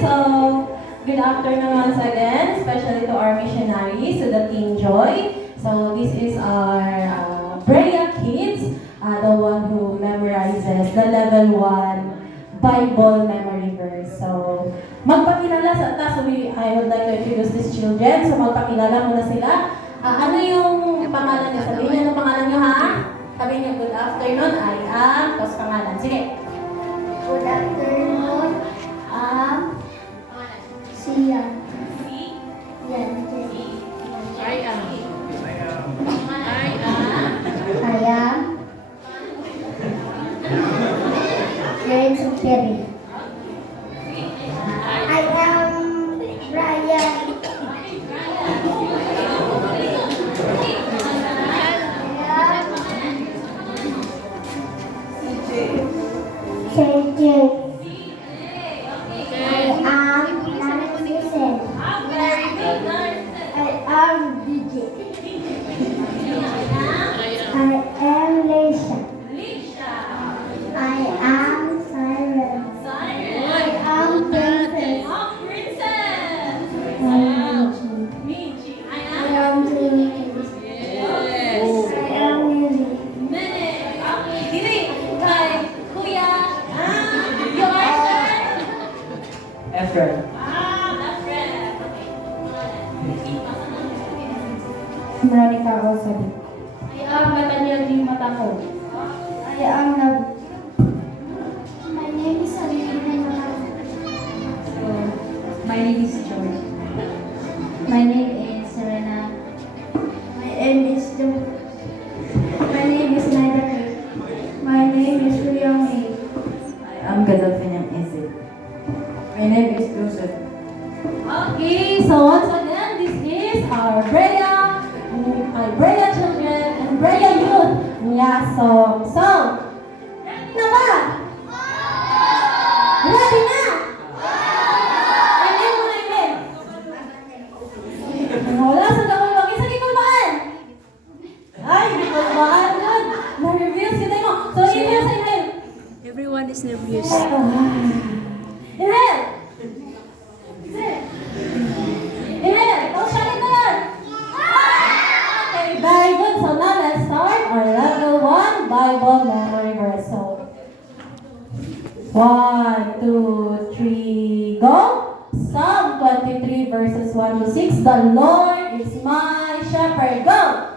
so good afternoon once again, especially to our missionaries, to the Team Joy. So this is our Brea kids, the one who memorizes the level 1 Bible memory verse. So magpakilala sa taas, I would like to introduce these children. So magpakilala muna sila. Ano yung pangalan niyo? Sabihin niyo ang pangalan niyo, ha? Sabihin niyo, good afternoon, I am, tapos pangalan. Sige. Good afternoon. Sian. Yan. I am. I am. James Perry. I am Brian. CJ. I am Narcisse. I am DJ. I am Lisa. I am Siren. I am Princess. I am Michi. I am Lily. I am Lily. Efren. Veronica Rosalie. I am Nathaniel G. Matako. I am Nav. My name is Alina. My name is Joy. My name is Serena. My name is Jim. My name is Naida K. My name is William A. I am Gadolfinian Isip. My name is Joseph. Okay, so once again, this is our Brea children and Brea youth. Yeah, so, ready na ba? Ready na? Amen mo na, amen. Wala sa gawin, wag isa gikulbaan. Ay, gikulbaan yun. Na-reveals kita mo. So, inhale sa inhale. Everyone is nervous. Inhale. Inhale. Tapos shalik na yan. Okay, very good. So now let's start our level 1 Bible memory verse. So 1, 2, 3, go. Psalm 23 verses 1 to 6. The Lord is my shepherd. Go.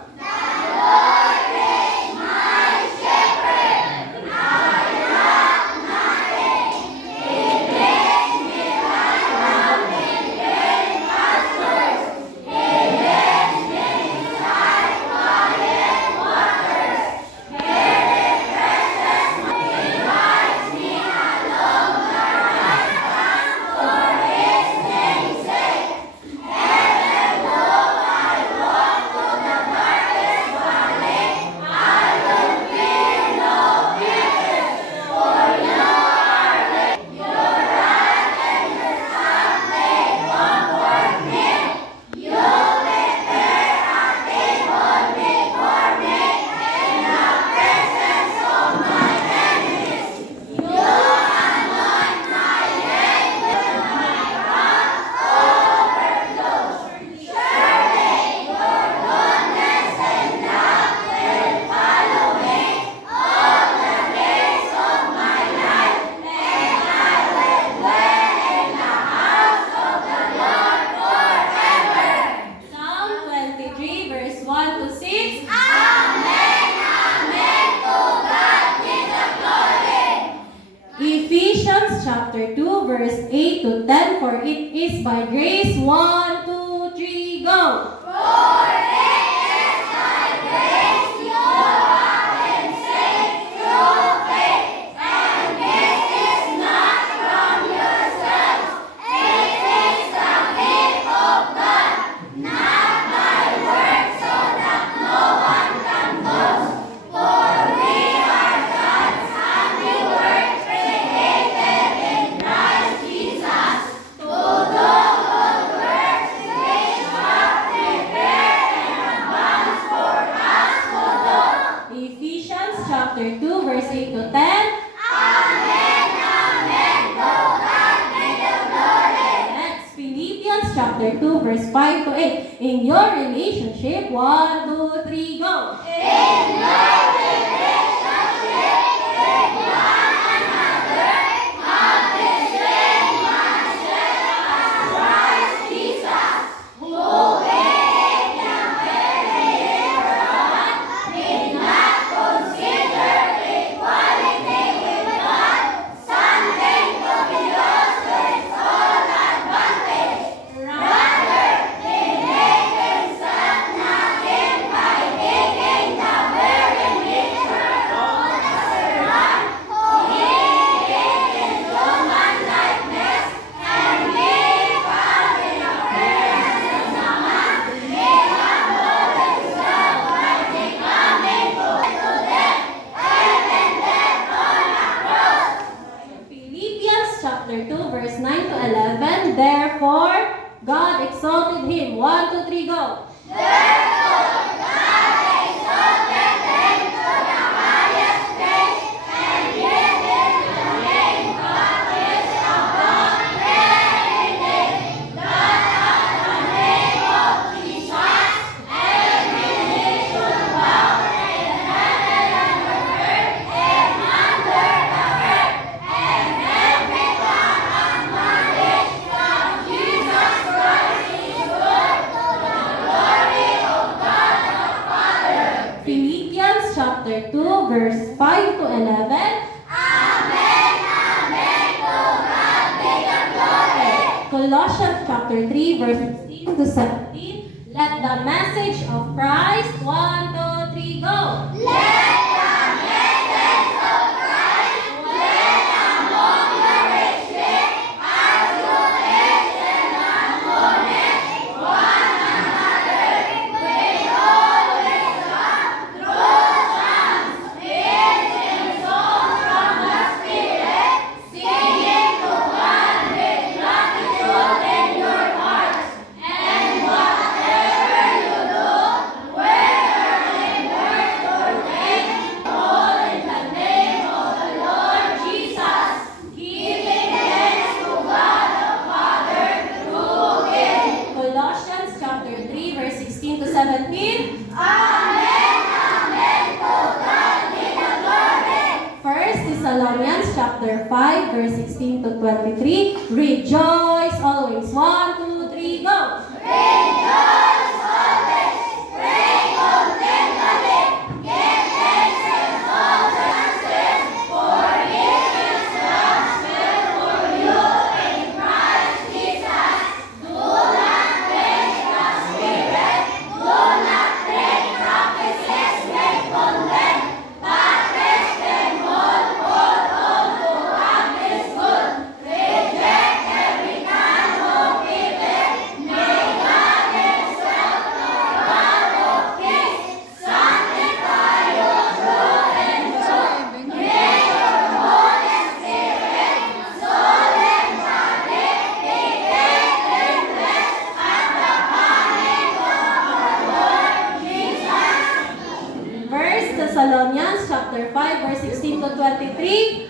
Psalm 23 verse 1 to 6. Ephesians chapter 2 verse 8 to 10. For it is by grace. 1, 2, 3, go. chapter 2, verse 8 to 10. Amen, amen. To God be the glory. chapter 2, verse 5 to 8. In your relationship, 1, 2, 3, go! Philippians chapter 2, verse 9 to 11. Therefore, God exalted him. 1, 2, 3, go! Philippians chapter 2, verse 5 to 11. Colossians chapter 3, verse 16 to 17. Let the message of Christ, 1, 2, 3, go! Colossians chapter 3, verse 16 to 17. First Thessalonians chapter 5, verse 16 to 23. Rejoice always. 1, 2, 3, go! First Thessalonians chapter 5, verse 16 to 23.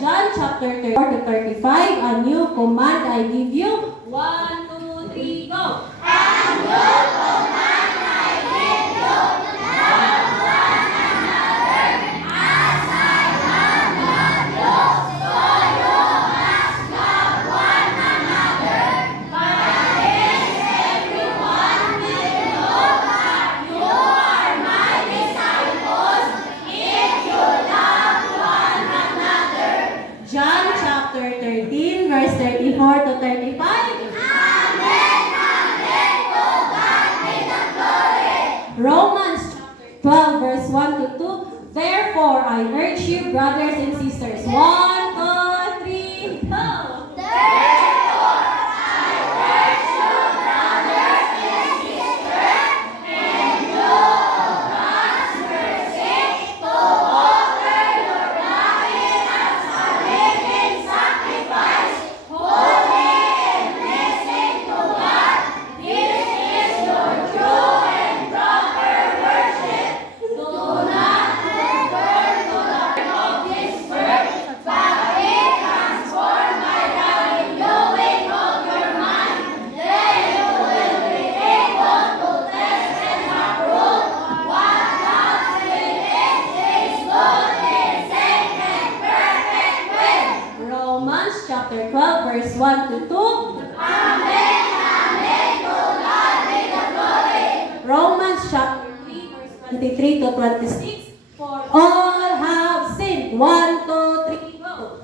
John chapter 34 to 35. A new command I give you. 1, 2, 3, go! John chapter 13, verse 34 to 35. Romans chapter 12, verse 1 to 2. Therefore, I urge you, brothers and sisters. 1, 2, 3, go! 23 to 26. For all have sinned. 1, 2, 3, go.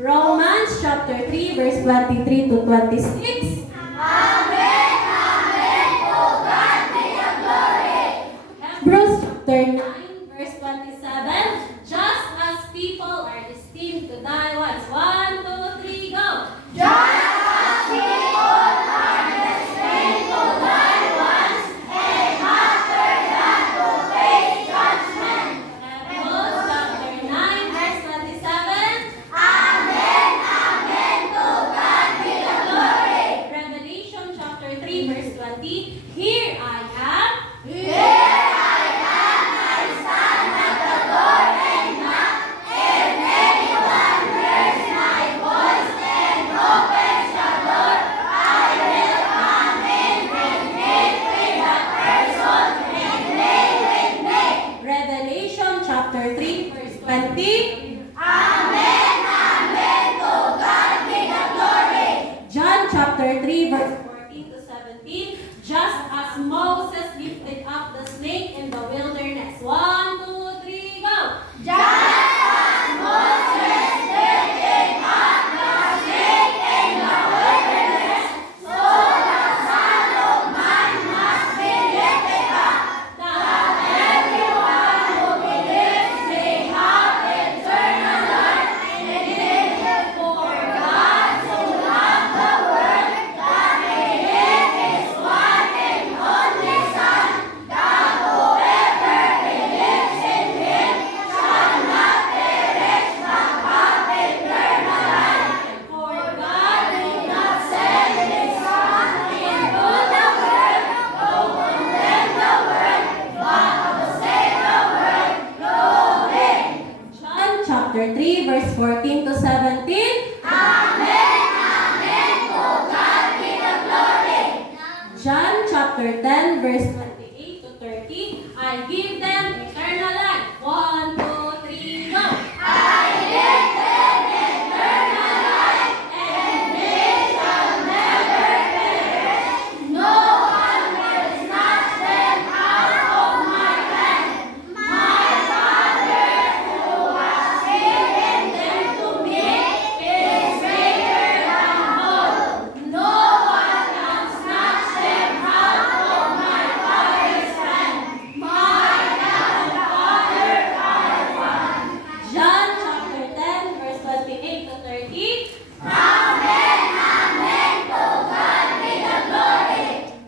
Romans chapter 3 verse 23 to 26. Hebrews chapter 9 verse 27. Just as people are destined to die once. 1, 2, 3, go. Hebrews chapter 9 verse 27. Revelation chapter 3 verse 20. Here I am. Revelation chapter 3 verse 20. John chapter 3 verse 14 to 17. Just as Moses lifted up the snake in the wilderness. 1, 2, 3, go. For God did not send his Son into the world to condemn the world, but to save the world through him. John chapter 3 verse 14 to 17. John chapter 10 verse 28 to 30. I give them eternal life. 1, 2, 3, go. John chapter 10 verse 28 to 30.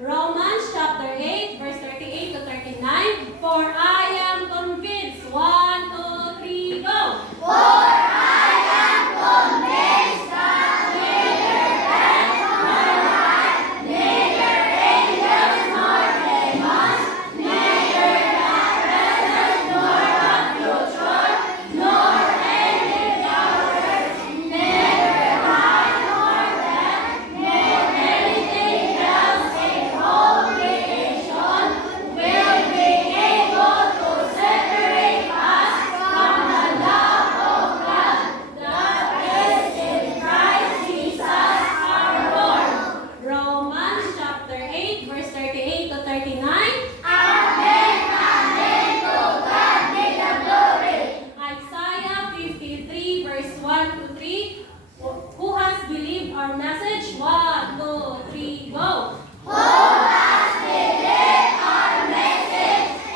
Romans chapter 8 verse 38 to 39. For I am convinced. 1, 2, 3, go. Romans chapter 8 verse 38 to 39. Isaiah 53 verse 1 to 3. Who has believed our message? 1, 2, 3, go. Who has believed our message?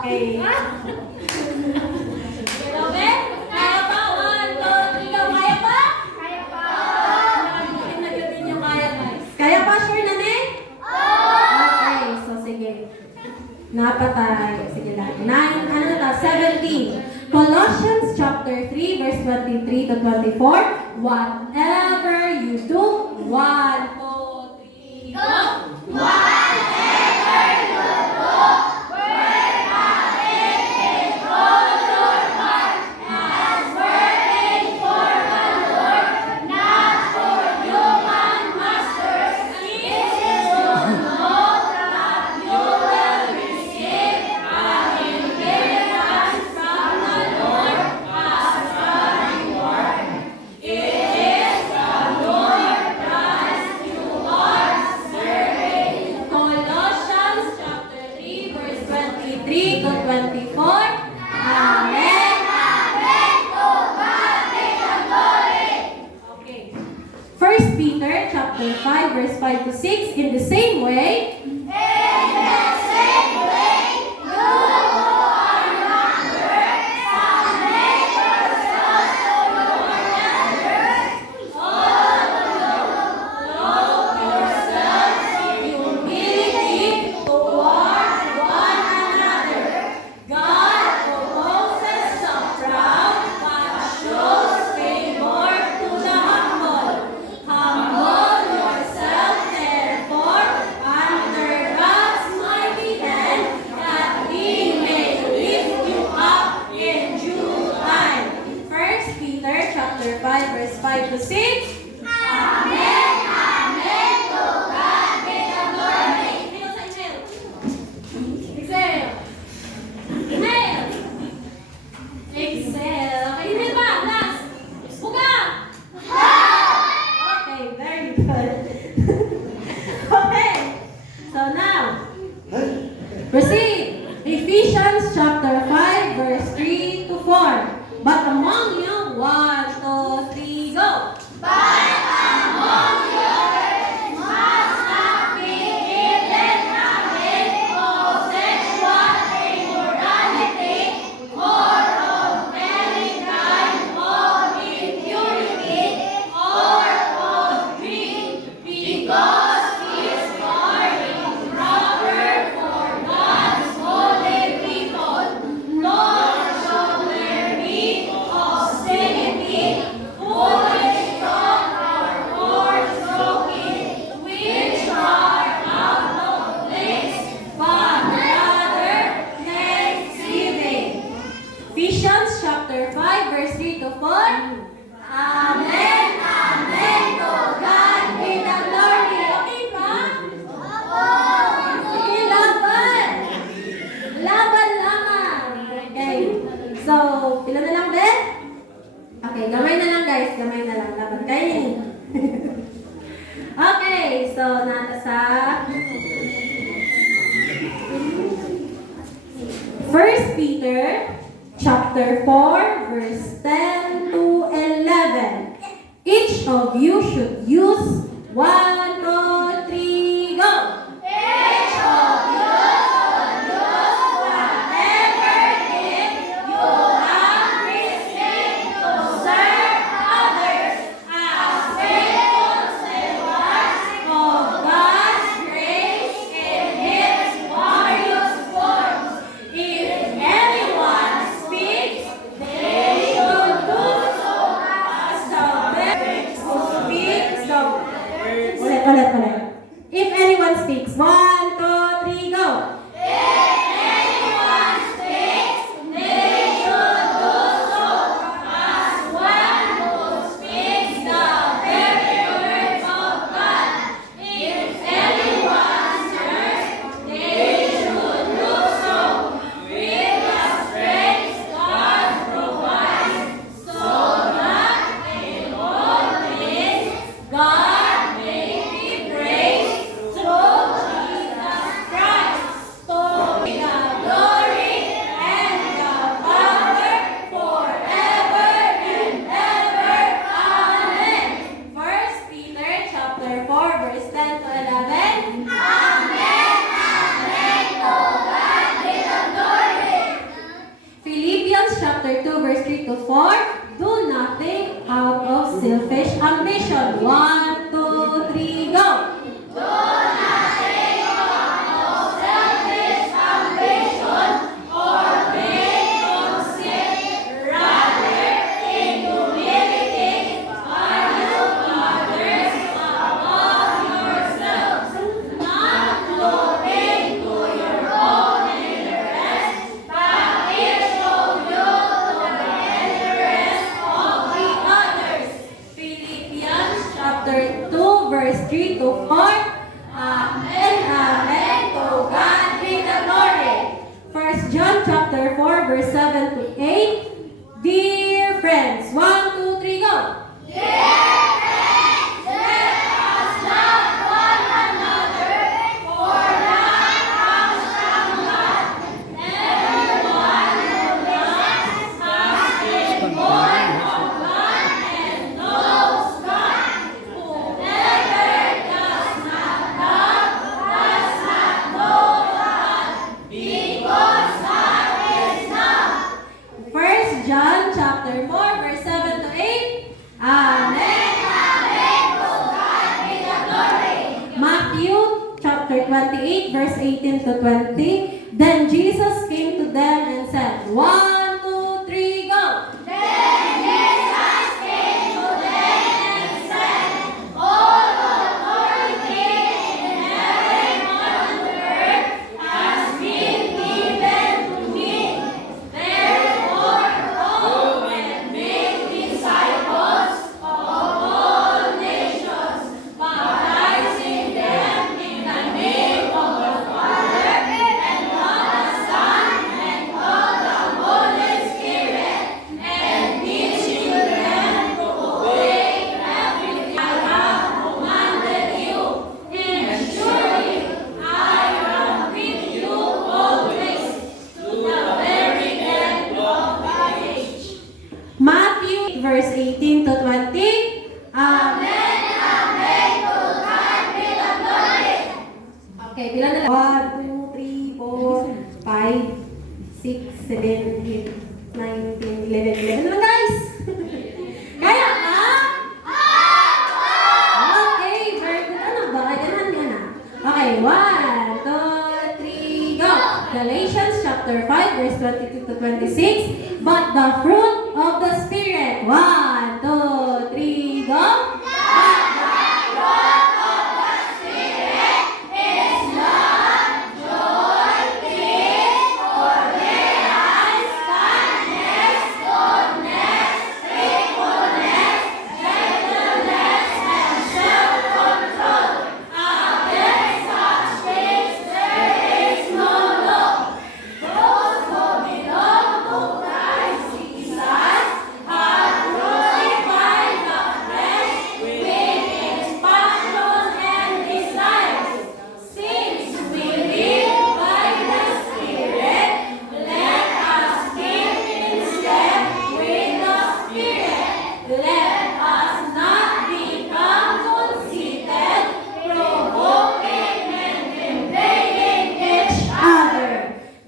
Okay. Hello, Ben? Kaya pa? 1, 2, 3, go. Kaya pa? Kaya pa. Nagatin yung kaya, guys. Kaya pa, sure na, Neng? Okay, so sige. Napatay. Sige lang. 17. Colossians chapter 3, verse 23 to 24. Whatever you do, 1, 2, 3, go. Colossians chapter 3, verse 23 to 24. Amen. Okay. 1 Peter chapter 5, verse 5 to 6. In the same way, humility towards one another. God opposes the proud, but shows favor to the humble. Humble yourself, therefore, under God's mighty hand, that He may lift you up in due time. 1 Peter chapter 5, verse 5 to 6. Exhale. Inhale. Exhale. Okay, inhale pa. Last. Buka. Okay, very good. Okay. So now, proceed. Ephesians chapter 5, verse 3 to 4. But among you, 1, 2, 3, go. Ephesians chapter 5, verse 3 to 4. Amen. Amen. To God be the glory. Okay ba? Sige, laban. Laban lamang. Okay. So, ilan na lang, Ben? Okay, gamay na lang, guys. Gamay na lang. Laban kayo. Okay, so, nata sa 1 Peter chapter 4, verse 10 to 11. Each of you should use 1, 2, 3, go! Each of you should use whatever gift you have received to serve others as faithful stewards of God's grace in His glorious forms. If anyone speaks, they should do so as the who speaks the submission. 1, 2, 3, go! Philippians chapter 2, verse 3 to 4. Amen, amen. To God be the glory. 1 John chapter 4, verse 7 to 8. Dear friends, 1, 2, 3, go! First John chapter 4, verse 7 to 8. Amen. Matthew chapter 28, verse 18 to 20. Then Jesus came to them and said, 1, 2, 3, go! Matthew verse 18 to 20. Amen. Okay, bilang na lang. 1, 2, 3, 4, 5, 6, 7, 8, 9, 10, 11. 11 naman guys! Kaya ka? Okay, very good. Ano ba? Ganahan ka na. Okay, 1, 2, 3, go! Galatians chapter 5, verse 22 to 26. But the fruit of the Spirit. 1, 2, 3, go!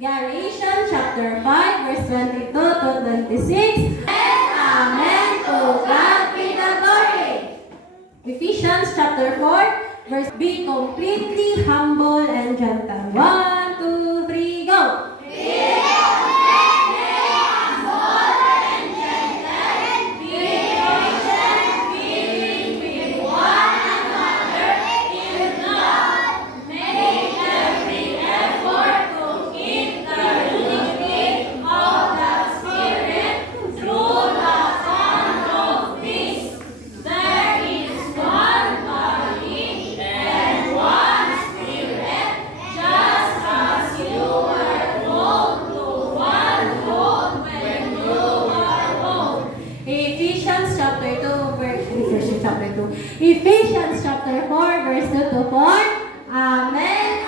Galatians chapter 5, verse 22 to 26. Amen. To God be the glory. Ephesians chapter 4, verse be completely humble and gentle. 1, 2, 3, go. Ephesians chapter 4, verse 2 to 4. Amen.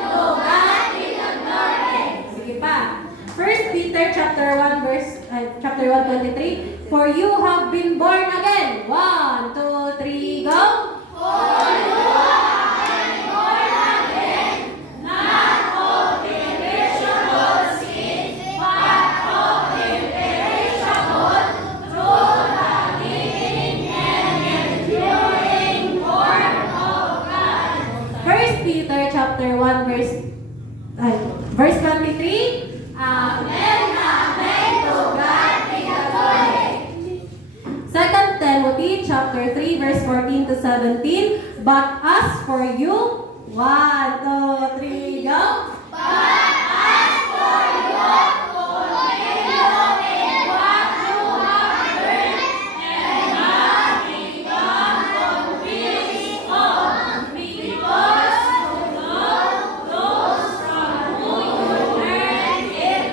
To God be the glory. Sige pa. 1 Peter chapter 1, chapter 1, 23. For you have been born again. 1, 2, 3, go. Verse 23. Amen, amen, to God be the glory. 2 Timothy chapter 3 verse 14 to 17. But as for you, 1, 2, 3, go. But as for you, continue in what you have learned and have become convinced of, because you know those from whom you learned it,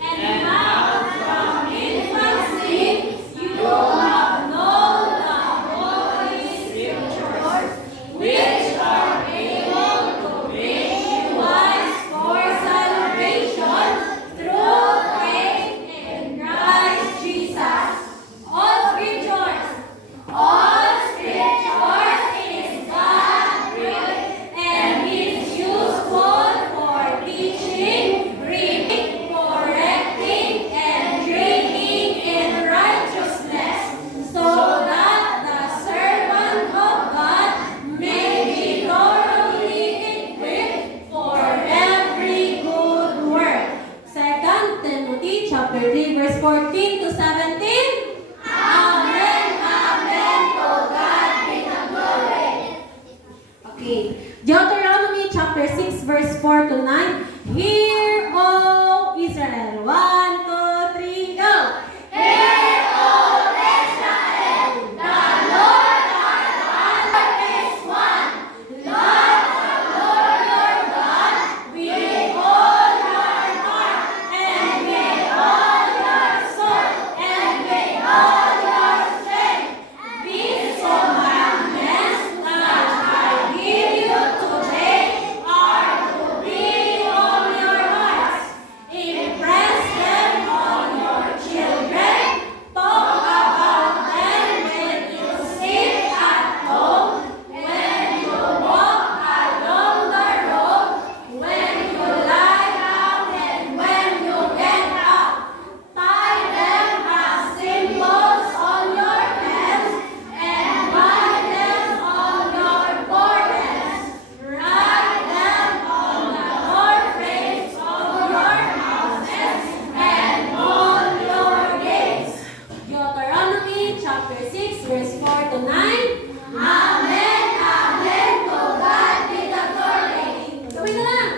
and how from infancy you have known the Holy Scriptures, which are able to bring you wise for salvation through faith in Christ Jesus. All scriptures is God-breathed and is useful for teaching, reading, correcting, and training in righteousness, so that the servant of God may be thoroughly equipped for every good work. 2 Timothy chapter 3 verse 14 to 17. Amen, amen, to God be the glory. Okay. Deuteronomy chapter 6 verse 4 to 9. Hear, O Israel. 1, 2, 3, go. Hear, O Israel, the Lord our God is one. Love the Lord your God with all your heart, and with all your soul, and with all your strength. These commandments that I give you today are to be on your hearts. Impress them on your children. Talk about them when you sit at home, when you walk along the road, when you lie down, and when you get up. Tie them as symbols on your hands and bind them on your foreheads. Write them on the doorframes of your houses and on your gates. Deuteronomy chapter 6 verse 4 to 9. Amen, amen, to God be the glory. Gawin na lang.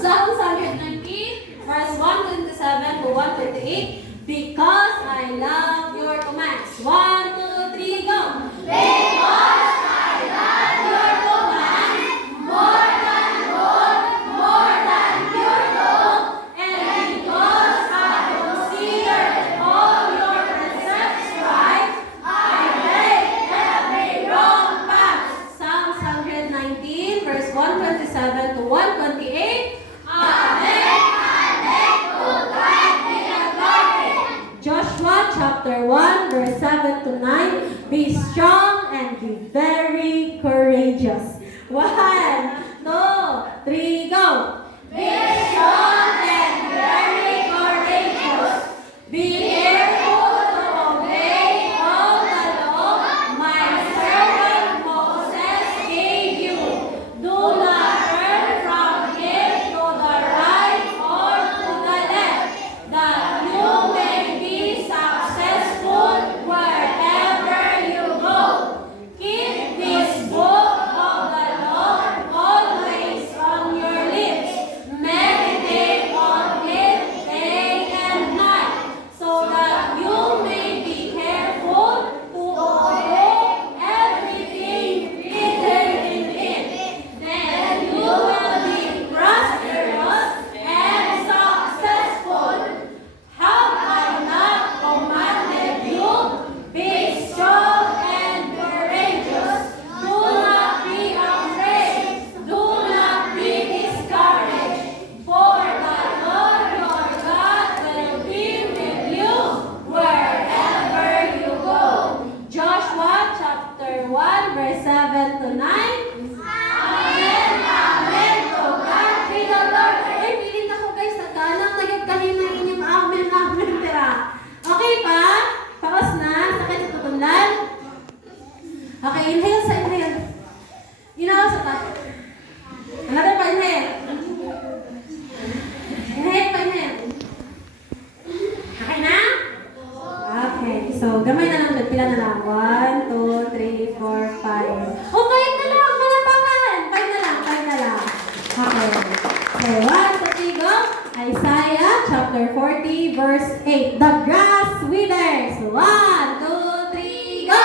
Psalms 119 verse 127 to 128. Because I love your commands. 1, 2, 3, go. Because I love your commands more than gold, more than pure gold, and because I consider all your precepts right, I break every wrong path. Psalms 119 verse 127 to 128. Amen, amen, to God be the glory. Joshua chapter 1 verse 7 to 9. Be strong and So, 1, 2, 3, go! Isaiah chapter 40, verse 8. The grass withers. 1, 2, 3, go!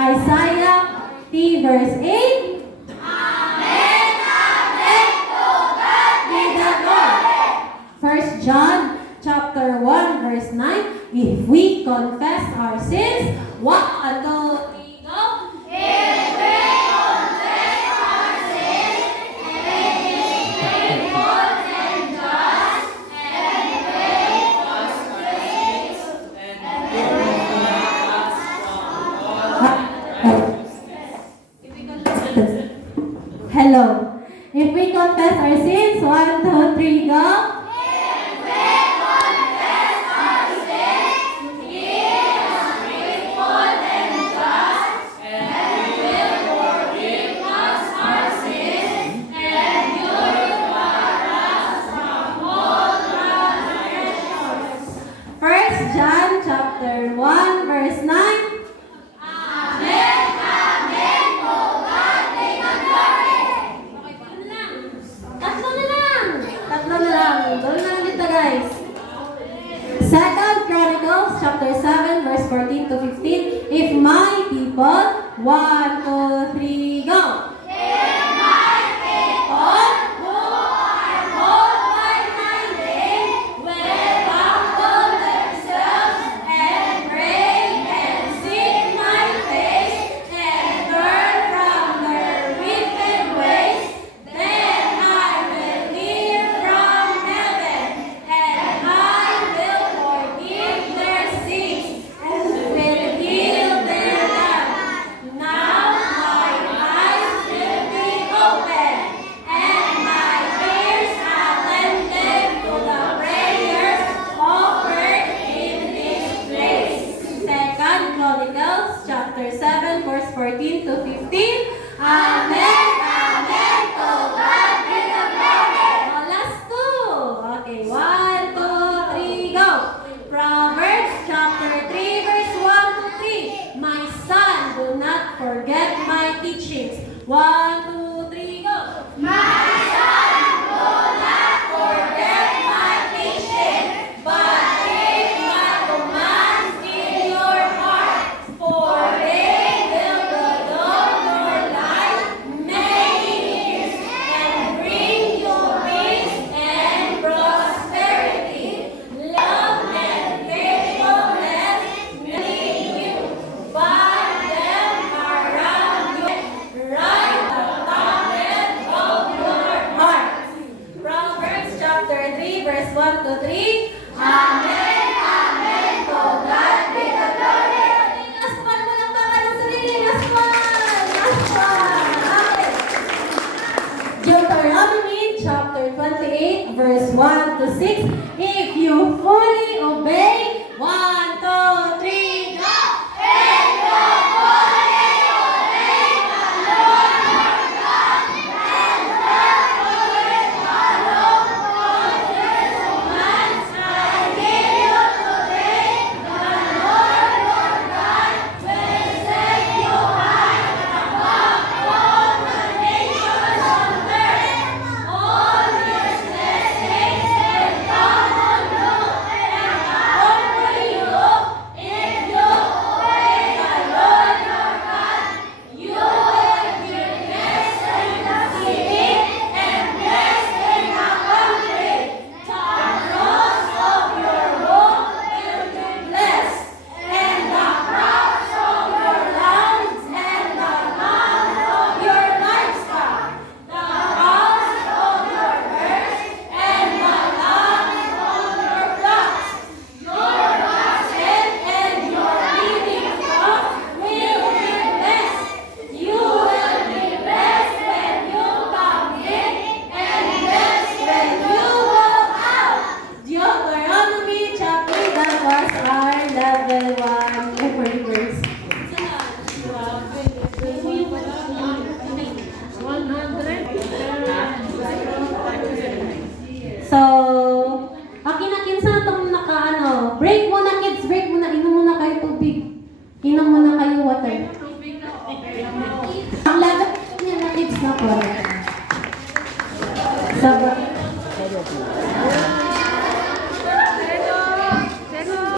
Isaiah 50 verse 8. Amen, amen, to God be the glory. 1 John chapter 1 verse 9. If we confess our sins, 1, 2, 3, go. If we confess our sins, He is faithful and just, and will forgive us and Hello. If we confess our sins, 1, 2, 3, go. First John chapter 1 verse 9. Amen, amen, to God be the glory. Tatlo na lang. Doon lang dito, guys. Second Chronicles chapter 7 verse 14 to 15. If my people, 1, 2, 3, go. If my people who are called by my name will humble themselves and pray and seek my face and turn from their wicked ways, then I will hear from heaven and I will forgive their sins and will heal their land. Now my eyes will be open and my ears attentive to the prayers offered in this place. Second Chronicles chapter 7 verse 14 to 15. Amen. Amen, to God be the glory. Oh, last two. Okay, 1, 2, 3, go. Proverbs chapter 3 verse 1 to 3. My son, do not forget my teachings. 1, 2, 3, go. My son, do not forget my teaching, but keep my commands in your heart, for they will prolong your life many years and bring you peace and prosperity. Love and faithfulness lead you, bind them around you, right the tablet of your heart. Proverbs chapter 3 verse 1 to 3. Amen, amen, to God be the glory. Last one mo lang para ng sarili. Last one. Okay. Deuteronomy chapter 28 verse 1 to 6. If you fully obey, 1, 2, 3, go. And you fully obey the Lord your God, and carefully follow all His commands I give you today, the Lord your God will set you high above all the nations on earth. All His blessings will come on you and over you if you obey the Lord your God. You will be blessed in the city and blessed in the country. The fruits of your womb will be blessed, and the crops of your lands and the mouth of your livestock, the house of your herds and the land of your flocks. Your basket and your kneading trough will be blessed. You will be blessed when you come in and blessed when you go out. Deuteronomy chapter, that was our level 1 every verse. So, akin sa itong Sabot.